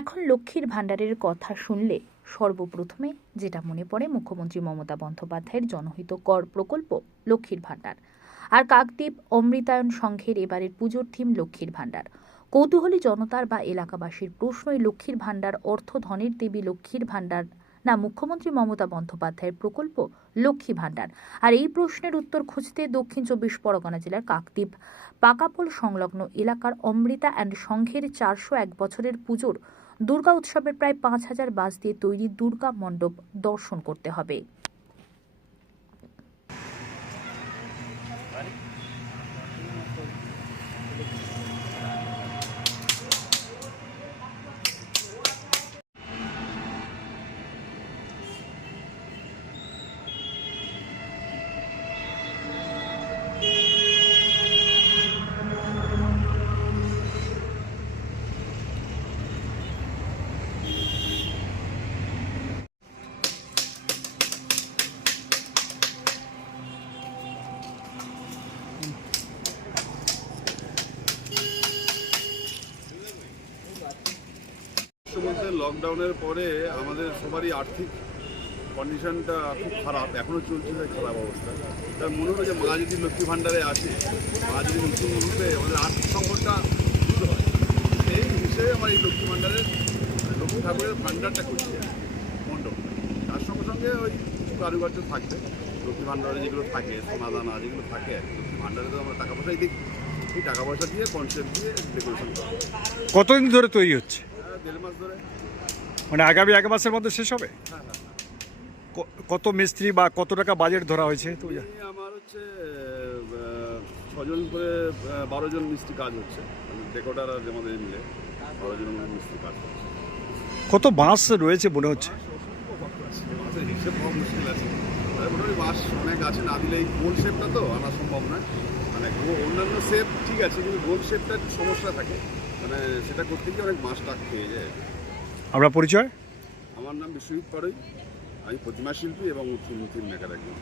এখন লক্ষ্মীর ভাণ্ডারের কথা শুনলে সর্বপ্রথমে যেটা মনে পড়ে মুখ্যমন্ত্রী মমতা বন্দ্যোপাধ্যায়ের জনহিতকর প্রকল্প লক্ষ্মীর ভাণ্ডার। আর কাকদ্বীপ অমৃতায়ন সংঘের এবারের পুজোর থিম লক্ষ্মীর ভাণ্ডার। কৌতূহলী জনতার বা এলাকাবাসীর প্রশ্ন, এই লক্ষ্মীর ভাণ্ডার অর্থ ধনের দেবী লক্ষ্মীর ভাণ্ডার না মুখ্যমন্ত্রী মমতা বন্দ্যোপাধ্যায়ের প্রকল্প লক্ষ্মী ভাণ্ডার? আর এই প্রশ্নের উত্তর খুঁজতে দক্ষিণ 24 পরগনা জেলার কাকদ্বীপ পাকাপোল সংলগ্ন এলাকার অমৃতা অ্যান্ড সংঘের 401 বছরের পুজোর দুর্গা উৎসবের প্রায় 5000 বাঁশ দিয়ে তৈরি দুর্গা মণ্ডপ দর্শন করতে হবে। বলতে লকডাউনের পরে আমাদের সবারই আর্থিক কন্ডিশনটা খুব খারাপ, এখনও চলছে খারাপ অবস্থা। তার মনে হলো যে মা যদি লক্ষ্মী ভাণ্ডারে আছে, মা যদি নতুন রূপে আমাদের আর্থিক সংকটটা দূর হয়, সেই হিসেবে আমার এই লক্ষ্মী ভাণ্ডারের লক্ষ্মী ঠাকুরের ভাণ্ডারটা করছি মণ্ডপ। তার সঙ্গে সঙ্গে ওই কিছু কারুকার্য থাকবে লক্ষ্মী ভাণ্ডারে, যেগুলো থাকে সোনাদানা যেগুলো থাকে। লক্ষ্মী ভাণ্ডারে তো আমরা টাকা পয়সাই দিই, এই টাকা পয়সা দিয়ে কনসেপ্ট দিয়ে ডেকোরেশন করা। কতদিন ধরে তৈরি হচ্ছে? 1.5 মাস ধরে। মানে আগামী 1 মাসের মধ্যে শেষ হবে? হ্যাঁ। কত মিস্ত্রি বা কত টাকা বাজেট ধরা হয়েছে? আমার হচ্ছে 6 জন করে 12 জন মিস্ত্রি কাজ হচ্ছে, ডেকোরেটর আর আমাদের মিলে 12 জন মিস্ত্রি কাজ হচ্ছে। কত বাঁশ রয়েছে মনে হচ্ছে? মাসের হিসেব পাওয়া মুশকিল আছে, মোটামুটি বাঁশ অনেক আছে, না দিলে এই গোল শেপটা তো আনা সম্ভব নয়। মানে অন্যান্য শেপ ঠিক আছে, কিন্তু গোল শেপটা একটু সমস্যা থাকে, মানে সেটা করতে গিয়ে অনেক বাঁশ টাক খেয়ে যায়। আমরা পরিচয়? আমার নাম বিশ্বজিৎ পাড়ই, আমি প্রতিমা শিল্পী এবং থিম মেকার একজন।